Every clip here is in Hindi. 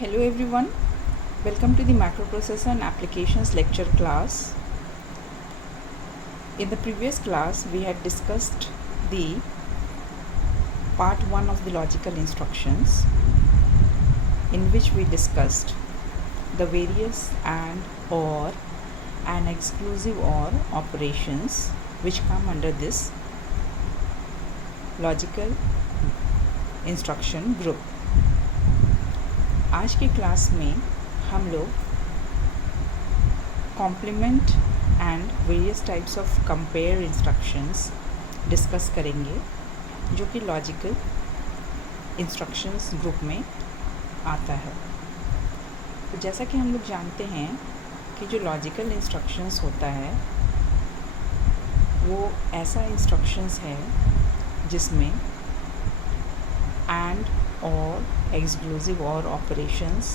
Hello everyone, welcome to the Microprocessor and Applications lecture class. In the previous class, we had discussed the part 1 of the logical instructions, in which we discussed the various and, or, and exclusive or operations which come under this logical instruction group. आज की क्लास में हम लोग complement and various types of compare instructions discuss करेंगे जो कि लॉजिकल इंस्ट्रक्शंस ग्रुप में आता है। तो जैसा कि हम लोग जानते हैं कि जो लॉजिकल इंस्ट्रक्शंस होता है वो ऐसा इंस्ट्रक्शंस है जिसमें एंड और एक्सक्लूसिव और ऑपरेशंस,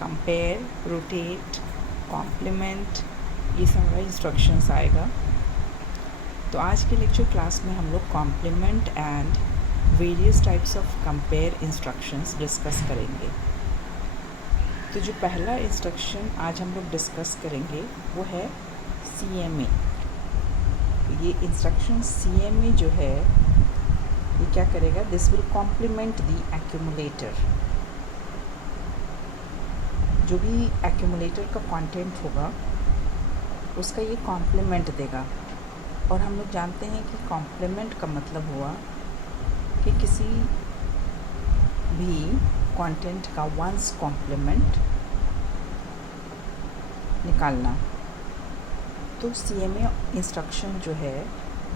कंपेयर, रोटेट, कॉम्प्लीमेंट, ये सारा इंस्ट्रक्शंस आएगा। तो आज के लेक्चर क्लास में हम लोग complement and various types of compare instructions discuss करेंगे। तो जो पहला इंस्ट्रक्शन आज हम लोग डिस्कस करेंगे वो है CMA। ये इंस्ट्रक्शन CMA जो है ये क्या करेगा, this will complement the accumulator. जो भी एक्यूमुलेटर का कंटेंट होगा उसका ये कॉम्प्लीमेंट देगा। और हम लोग जानते हैं कि कॉम्प्लीमेंट का मतलब हुआ कि किसी भी कंटेंट का वंस कॉम्प्लीमेंट निकालना। तो CMA इंस्ट्रक्शन जो है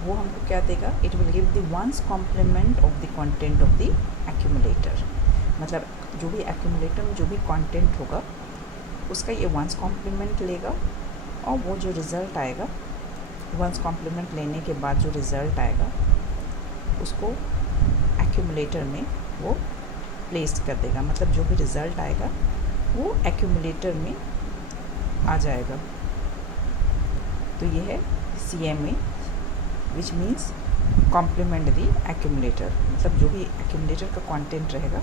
वो हमको क्या देगा, it will give the ones complement of the content of the accumulator. मतलब जो भी एक्यूमुलेटर में जो भी कंटेंट होगा उसका ये वंस कॉम्प्लीमेंट लेगा और वो जो रिज़ल्ट आएगा, वंस कॉम्प्लीमेंट लेने के बाद जो रिज़ल्ट आएगा उसको एक्यूमुलेटर में वो प्लेस कर देगा। मतलब जो भी रिज़ल्ट आएगा वो एक्यूमुलेटर में आ जाएगा। तो ये है CMA which means complement the accumulator. मतलब जो भी एक्यूमुलेटर का कंटेंट रहेगा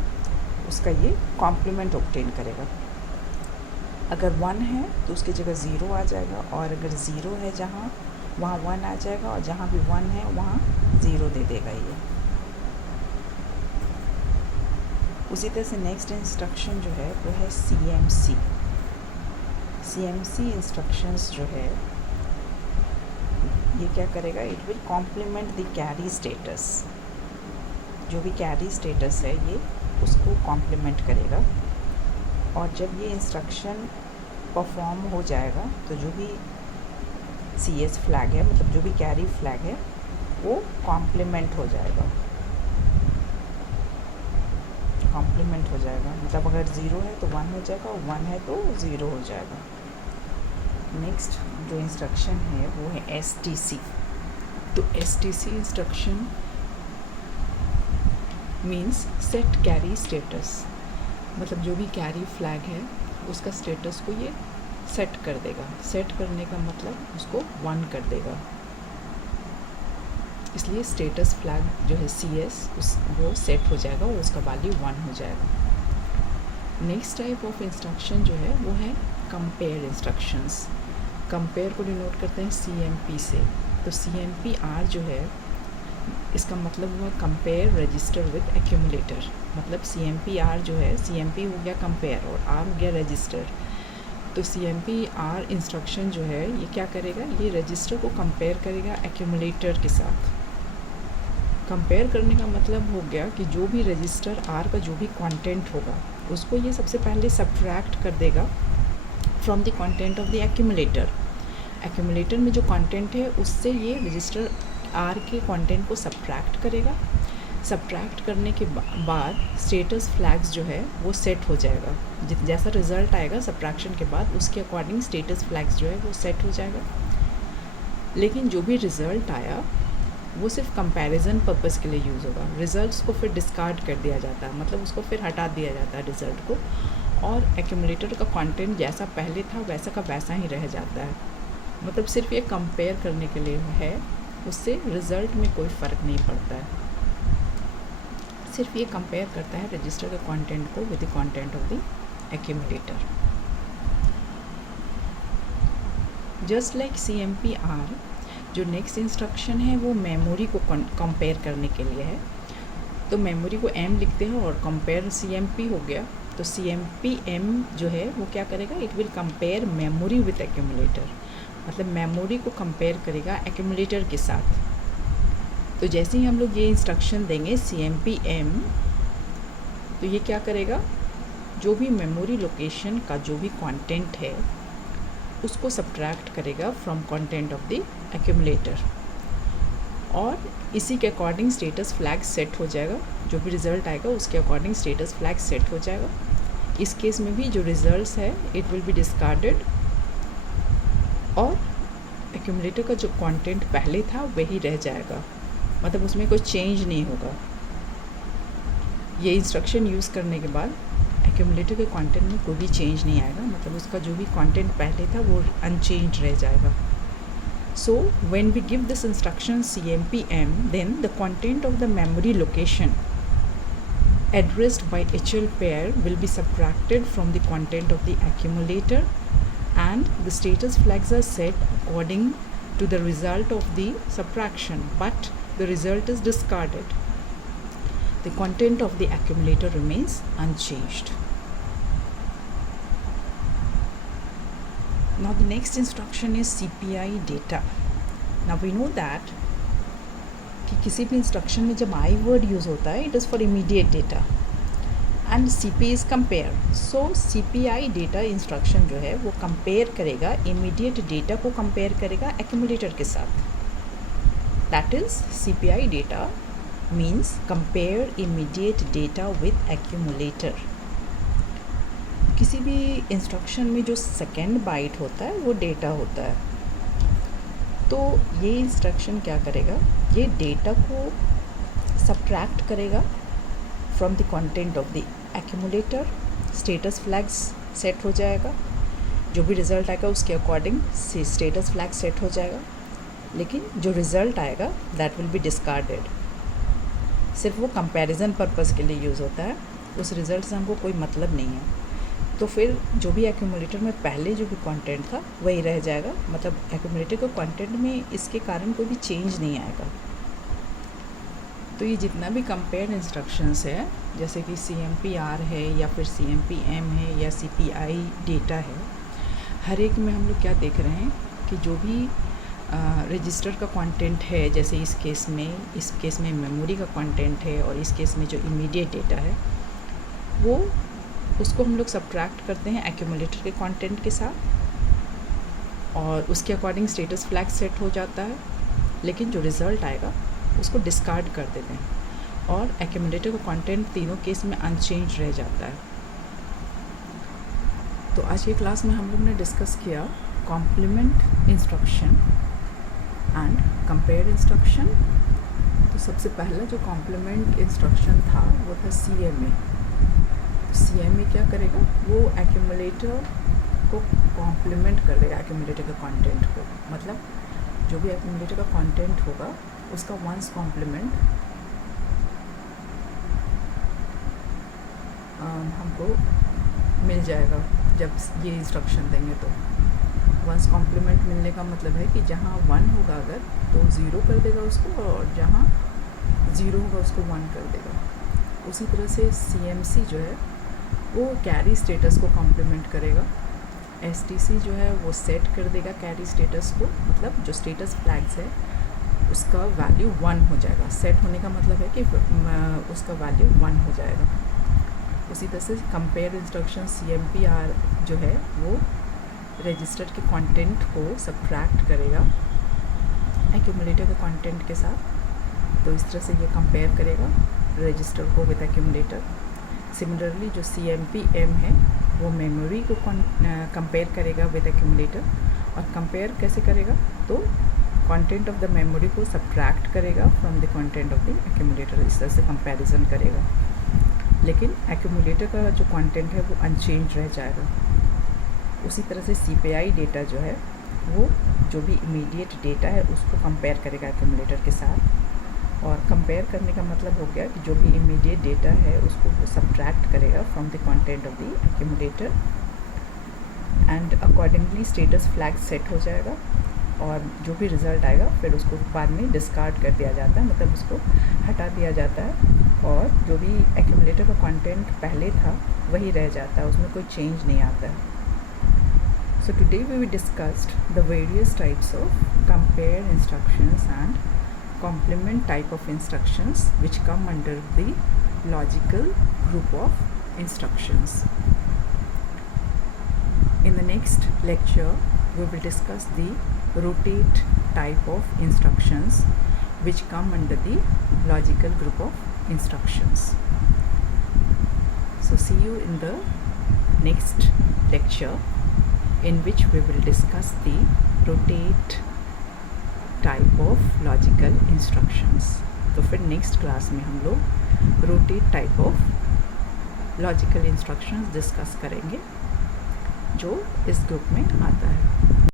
उसका ये कॉम्प्लीमेंट ऑब्टेन करेगा। अगर 1 है तो उसकी जगह 0 आ जाएगा, और अगर 0 है जहाँ वहाँ 1 आ जाएगा, और जहाँ भी 1 है वहाँ 0 दे देगा ये। उसी तरह से नेक्स्ट इंस्ट्रक्शन जो है वो है CMC। CMC इंस्ट्रक्शंस जो है ये क्या करेगा, it will complement the carry status. जो भी कैरी स्टेटस है ये उसको कॉम्प्लीमेंट करेगा। और जब ये इंस्ट्रक्शन परफॉर्म हो जाएगा तो जो भी CS फ्लैग है, मतलब जो भी कैरी फ्लैग है वो कॉम्प्लीमेंट हो जाएगा। कॉम्प्लीमेंट हो जाएगा मतलब अगर 0 है तो 1 हो जाएगा, और 1 है तो 0 हो जाएगा। नेक्स्ट जो इंस्ट्रक्शन है वो है STC। तो STC instruction means set carry status. मतलब जो भी कैरी फ्लैग है उसका स्टेटस को ये सेट कर देगा। सेट करने का मतलब उसको 1 कर देगा, इसलिए स्टेटस फ्लैग जो है CS वो सेट हो जाएगा और उसका वैल्यू 1 हो जाएगा। नेक्स्ट टाइप ऑफ इंस्ट्रक्शन जो है वो है कंपेयर इंस्ट्रक्शंस। कंपेयर को डिनोट करते हैं CMP से। तो CMP-R जो है इसका मतलब हुआ कंपेयर रजिस्टर विद एक्यूमुलेटर। मतलब CMP-R जो है, CMP हो गया कंपेयर और R हो गया रजिस्टर। तो CMP-R इंस्ट्रक्शन जो है ये क्या करेगा, ये रजिस्टर को कंपेयर करेगा एक्यूमुलेटर के साथ। कंपेयर करने का मतलब हो गया कि जो भी रजिस्टर R का जो भी कंटेंट होगा उसको ये सबसे पहले सब्ट्रैक्ट कर देगा from the content of the accumulator. Accumulator में जो कंटेंट है उससे ये रजिस्टर R के कंटेंट को सब्ट्रैक्ट करेगा। सब्ट्रैक्ट करने के बाद स्टेटस फ्लैग्स जो है वो सेट हो जाएगा। जैसा रिज़ल्ट आएगा सब्ट्रैक्शन के बाद उसके अकॉर्डिंग स्टेटस फ्लैग्स जो है वो सेट हो जाएगा। लेकिन जो भी रिज़ल्ट आया वो सिर्फ कंपैरिजन पर्पस के लिए यूज़ होगा। रिज़ल्ट्स को फिर डिस्कार्ड कर दिया जाता है, मतलब उसको फिर हटा दिया जाता है रिज़ल्ट को, और एक्यूमुलेटर का कंटेंट जैसा पहले था वैसा का वैसा ही रह जाता है। मतलब सिर्फ ये कंपेयर करने के लिए है, उससे रिज़ल्ट में कोई फ़र्क नहीं पड़ता है। सिर्फ ये कंपेयर करता है रजिस्टर के कंटेंट को with the content of the accumulator. Just like CMP-R, जो नेक्स्ट इंस्ट्रक्शन है वो मेमोरी को कंपेयर करने के लिए है, तो मेमोरी को M लिखते हैं और कंपेयर CMP हो गया, तो CMP-M जो है वो क्या करेगा, it will compare memory with accumulator, मतलब मेमोरी को कंपेयर करेगा एक्यूमुलेटर के साथ। तो जैसे ही हम लोग ये इंस्ट्रक्शन देंगे CMP-M, तो ये क्या करेगा, जो भी मेमोरी लोकेशन का जो भी कंटेंट है उसको सब्ट्रैक्ट करेगा from content of the accumulator, और इसी के अकॉर्डिंग स्टेटस फ्लैग सेट हो जाएगा। जो भी रिज़ल्ट आएगा उसके अकॉर्डिंग स्टेटस फ्लैग सेट हो जाएगा। इस केस में भी जो रिजल्ट्स है इट विल बी डिस्कार्डेड, और एक्यूमुलेटर का जो कंटेंट पहले था वही रह जाएगा, मतलब उसमें कोई चेंज नहीं होगा। ये इंस्ट्रक्शन यूज़ करने के बाद एक्यूमुलेटर के कंटेंट में कोई भी चेंज नहीं आएगा, मतलब उसका जो भी कंटेंट पहले था वो अनचेंज रह जाएगा। So when we give this instruction CMP-M, then the content of the memory location addressed by HL pair will be subtracted from the content of the accumulator, and the status flags are set according to the result of the subtraction, but the result is discarded. The content of the accumulator remains unchanged. Now the next instruction is CPI data. Now we know that कि किसी भी इंस्ट्रक्शन में जब आई वर्ड यूज़ होता है it is for immediate data and CP is compare. So CPI data instruction जो है वो कंपेयर करेगा, इमीडिएट डेटा को कंपेयर करेगा एक्यूमुलेटर के साथ। That is CPI data means compare immediate data with accumulator. किसी भी इंस्ट्रक्शन में जो सेकेंड बाइट होता है वो डेटा होता है, तो ये इंस्ट्रक्शन क्या करेगा, ये डेटा को सब्ट्रैक्ट करेगा from the content of the accumulator, status flags set हो जाएगा, जो भी रिज़ल्ट आएगा उसके अकॉर्डिंग स्टेटस फ्लैग सेट हो जाएगा, लेकिन जो रिज़ल्ट आएगा दैट विल बी डिस्कार्डेड। सिर्फ वो कंपैरिजन पर्पज़ के लिए यूज़ होता है, उस रिज़ल्ट से हमको कोई मतलब नहीं है। तो फिर जो भी एक्यूमुलेटर में पहले जो भी कंटेंट था वही रह जाएगा, मतलब एक्यूमुलेटर के कंटेंट में इसके कारण कोई भी चेंज नहीं आएगा। तो ये जितना भी कंपेयर इंस्ट्रक्शंस है, जैसे कि CMP-R है या फिर CMP-M है या CPI डेटा है, हर एक में हम लोग क्या देख रहे हैं कि जो भी रजिस्टर का कंटेंट है, जैसे इस केस में मेमोरी का कंटेंट है, और इस केस में जो इमीडिएट डेटा है वो उसको हम लोग सब्ट्रैक्ट करते हैं एक्यूमुलेटर के कंटेंट के साथ, और उसके अकॉर्डिंग स्टेटस फ्लैग सेट हो जाता है, लेकिन जो रिज़ल्ट आएगा उसको डिस्कार्ड कर देते हैं, और एक्यूमुलेटर का कंटेंट तीनों केस में अनचेंज रह जाता है। तो आज की क्लास में हम लोग ने डिस्कस किया complement instruction and compare instruction. तो सबसे पहला जो कॉम्प्लीमेंट इंस्ट्रक्शन था वो था CMA। CMA क्या करेगा, वो एक्यूमुलेटर को कॉम्प्लीमेंट कर देगा, एक्यूमुलेटर के कंटेंट को, मतलब जो भी एक्यूमुलेटर का कंटेंट होगा उसका वंस कॉम्प्लीमेंट हमको मिल जाएगा जब ये इंस्ट्रक्शन देंगे। तो वंस कॉम्प्लीमेंट मिलने का मतलब है कि जहाँ 1 होगा अगर तो 0 कर देगा उसको, और जहाँ 0 होगा उसको 1 कर देगा। उसी तरह से CMC जो है वो कैरी स्टेटस को कॉम्प्लीमेंट करेगा, STC जो है वो सेट कर देगा कैरी स्टेटस को, मतलब जो स्टेटस फ्लैग्स है उसका वैल्यू 1 हो जाएगा। सेट होने का मतलब है कि उसका वैल्यू 1 हो जाएगा। उसी तरह से कंपेयर इंस्ट्रक्शन CMP-R जो है वो रजिस्टर के कंटेंट को सब्ट्रैक्ट करेगा एक्यूमुलेटर के कंटेंट के साथ, तो इस तरह से ये कंपेयर करेगा रजिस्टर को विद एक्यूमुलेटर। सिमिलरली जो CMP-M है वो मेमोरी को कंपेयर करेगा विद एक्यूमुलेटर, और कंपेयर कैसे करेगा, तो कंटेंट ऑफ द मेमोरी को सब्ट्रैक्ट करेगा from the content of the accumulator, इस तरह से कंपैरिजन करेगा, लेकिन एक्यूमुलेटर का जो कंटेंट है वो अनचेंज रह जाएगा। उसी तरह से CPI डेटा जो है वो जो भी इमीडिएट डेटा है उसको कंपेयर करेगा एक्यूमुलेटर के साथ, और कंपेयर करने का मतलब हो गया कि जो भी इमीडिएट डेटा है उसको वो सब्ट्रैक्ट करेगा from the content of the accumulator and accordingly status flag set हो जाएगा और जो भी रिज़ल्ट आएगा फिर उसको बाद में डिस्कार्ड कर दिया जाता है, मतलब उसको हटा दिया जाता है और जो भी एक्यूमुलेटर का कंटेंट पहले था वही रह जाता है, उसमें कोई चेंज नहीं आता है. So today we discussed the various types of compare instructions and complement type of instructions which come under the logical group of instructions. In the next lecture we will discuss the rotate type of instructions which come under the logical group of instructions. So see you in the next lecture in which we will discuss the rotate type of logical instructions. तो फिर नेक्स्ट क्लास में हम लोग rotate type of logical instructions discuss करेंगे जो इस ग्रुप में आता है.